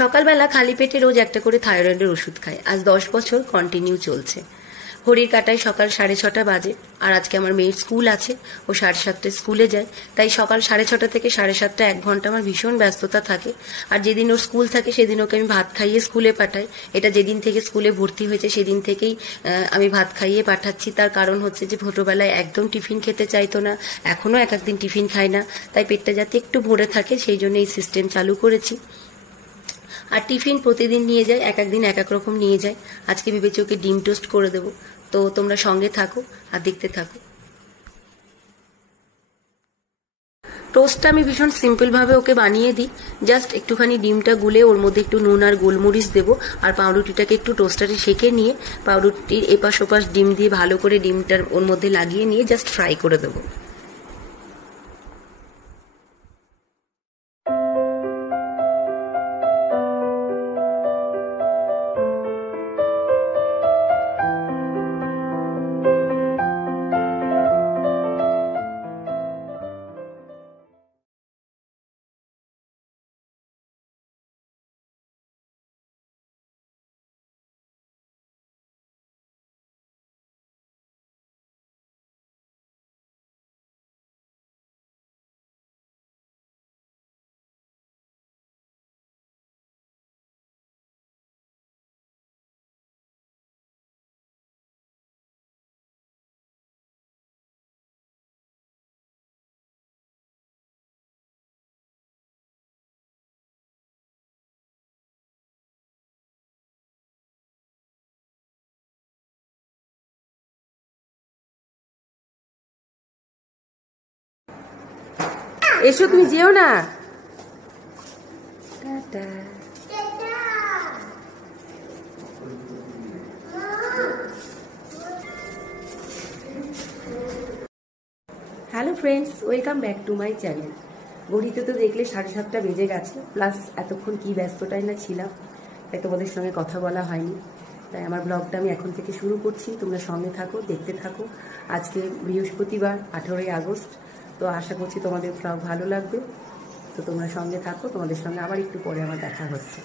সকালবেলা খালি পেটে রোজ একটা করে থাইরয়েডের ওষুধ খাই। আজ 10 বছর কন্টিনিউ চলছে। ঘড়ির কাঁটায় সকাল 6:30 বাজে। আর আজকে আমার মেয়ের স্কুল আছে, ও 7:30টায় স্কুলে যায়। তাই সকাল 6:30 থেকে 7:30 1 ঘন্টা আমার ভীষণ ব্যস্ততা থাকে। আর যেদিন ওর স্কুল থাকে সেদিন ওকে আমি ভাত খাইয়ে স্কুলে পাঠাই। এটা যেদিন থেকে স্কুলে ভর্তি হয়েছে সেদিন থেকেই আমি ভাত খাইয়ে পাঠাচ্ছি। তার কারণ হচ্ছে যে ছোটবেলায় একদম টিফিন খেতে চাইতো না, এখনও এক একদিন টিফিন খায় না। তাই পেটটা যাতে একটু ভরে থাকে সেই জন্য এই সিস্টেম চালু করেছি। আর টিফিন প্রতিদিন নিয়ে যায়, এক একদিন এক এক রকম নিয়ে যায়। আজকে ভেবেছি ওকে ডিম টোস্ট করে দেবো। তো তোমরা সঙ্গে থাকো আর দেখতে থাকো। টোস্টটা আমি ভীষণ সিম্পলভাবে ওকে বানিয়ে দিই। জাস্ট একটুখানি ডিমটা গুলে ওর মধ্যে একটু নুন আর গোলমরিচ দেবো, আর পাউরুটিটাকে একটু টোস্টারে সেঁকে নিয়ে পাউরুটির এপাশ ওপাশ ডিম দিয়ে ভালো করে ডিমটার ওর মধ্যে লাগিয়ে নিয়ে জাস্ট ফ্রাই করে দেবো। এসো, তুমি যেও না। Tata. Hello friends, welcome back to my channel. ঘড়িতে তো দেখলে 7:30 বেজে গেছে, প্লাস এতক্ষণ কি ব্যস্ততায় না ছিলাম, তাই তোমাদের সঙ্গে কথা বলা হয়নি। তাই আমার ব্লগটা আমি এখন থেকে শুরু করছি। তোমরা সঙ্গে থাকো, দেখতে থাকো। আজকে বৃহস্পতিবার, 18ই আগস্ট। তো আশা করছি তোমাদের ব্লগ ভালো লাগবে। তো তোমরা সঙ্গে থাকো, তোমাদের সঙ্গে আবার একটু পরে আমার দেখা হচ্ছে।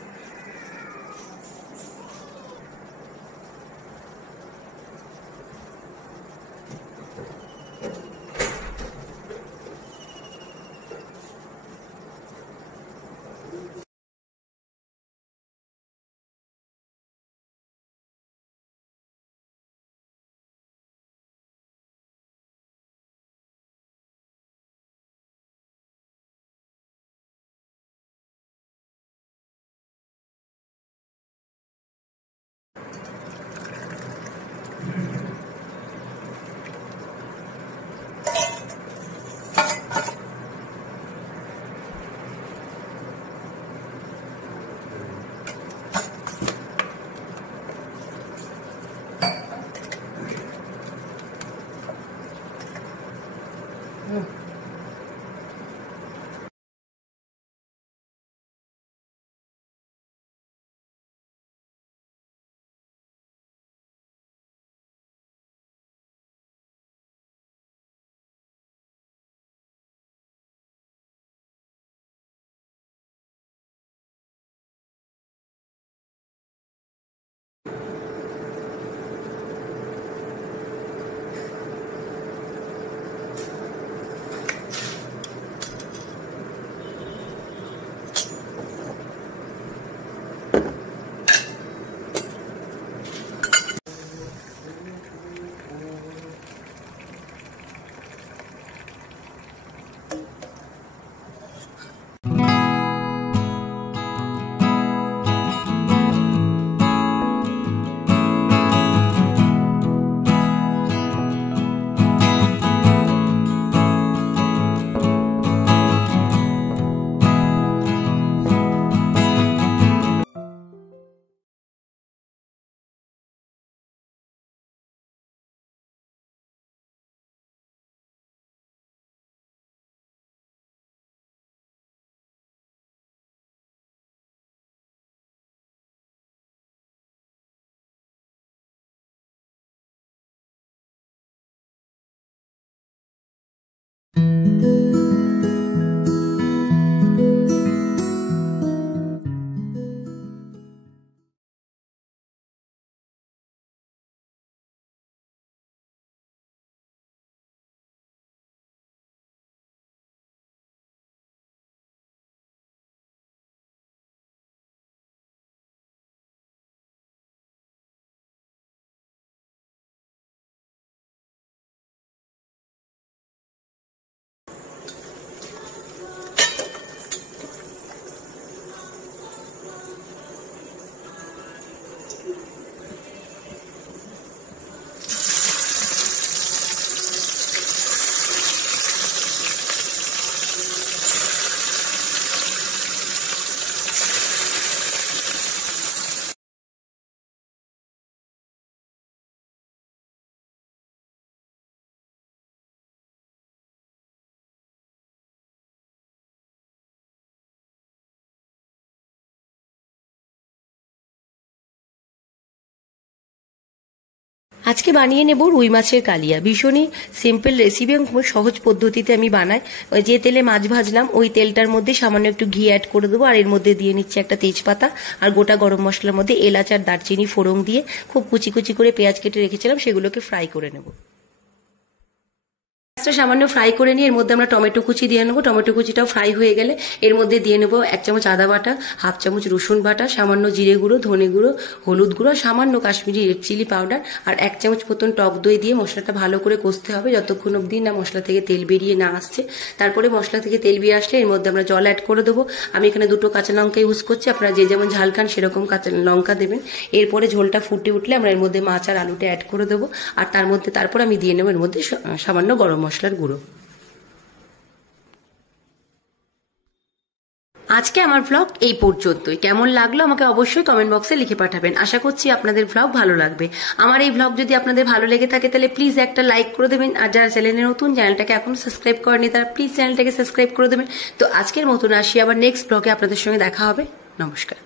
আজকে বানিয়ে নেব রুই মাছের কালিয়া। ভীষণই সিম্পল রেসিপি এবং খুব সহজ পদ্ধতিতে আমি বানাই। যে তেলে মাছ ভাজলাম ওই তেলটার মধ্যে সামান্য একটু ঘি অ্যাড করে দেবো, আর এর মধ্যে দিয়ে নিচ্ছে একটা তেজপাতা, আর গোটা গরম মশলার মধ্যে এলাচ আর দারচিনি ফোড়ন দিয়ে খুব কুচি কুচি করে পেঁয়াজ কেটে রেখেছিলাম সেগুলোকে ফ্রাই করে নেব। সামান্য ফ্রাই করে নিয়ে এর মধ্যে আমরা টমেটো কুচি দিয়ে নেবো। টমেটো কুচিটাও ফ্রাই হয়ে গেলে এর মধ্যে দিয়ে নেবো 1 চামচ আদা বাটা, 1/2 চামচ রসুন বাটা, সামান্য জিরে গুঁড়ো, ধনে গুঁড়ো, হলুদ গুঁড়ো, সামান্য কাশ্মীরি রেড চিলি পাউডার আর 1 চামচ মতন টক দই দিয়ে মশলাটা ভালো করে কষতে হবে যতক্ষণ অবধি না মশলা থেকে তেল বেরিয়ে না আসছে। তারপরে মশলা থেকে তেল বেরিয়ে আসলে এর মধ্যে আমরা জল অ্যাড করে দেবো। আমি এখানে 2টো কাঁচা লঙ্কা ইউজ করছি, আপনারা যে যেমন ঝাল খান সেরকম কাঁচা লঙ্কা দেবেন। এরপরে ঝোলটা ফুটে উঠলে আমরা এর মধ্যে মাছ আর আলুটা অ্যাড করে দেবো, আর তারপর আমি দিয়ে নেবো এর মধ্যে সামান্য গরম মশলার গুঁড়ো। আজকে আমার ব্লগ এই পর্যন্তই। কেমন লাগলো আমাকে অবশ্যই কমেন্ট বক্সে লিখে পাঠাবেন। আশা করছি আপনাদের ব্লগ ভালো লাগবে। আমার এই ব্লগ যদি আপনাদের ভালো লেগে থাকে তাহলে প্লিজ একটা লাইক করে দেবেন, আর যারা চ্যানেলে নতুন চ্যানেলটাকে এখনো সাবস্ক্রাইব করেনি তারা প্লিজ চ্যানেলটাকে সাবস্ক্রাইব করে দেবেন। তো আজকের মতন আসি, আবার নেক্সট ব্লগে আপনাদের সঙ্গে দেখা হবে। নমস্কার।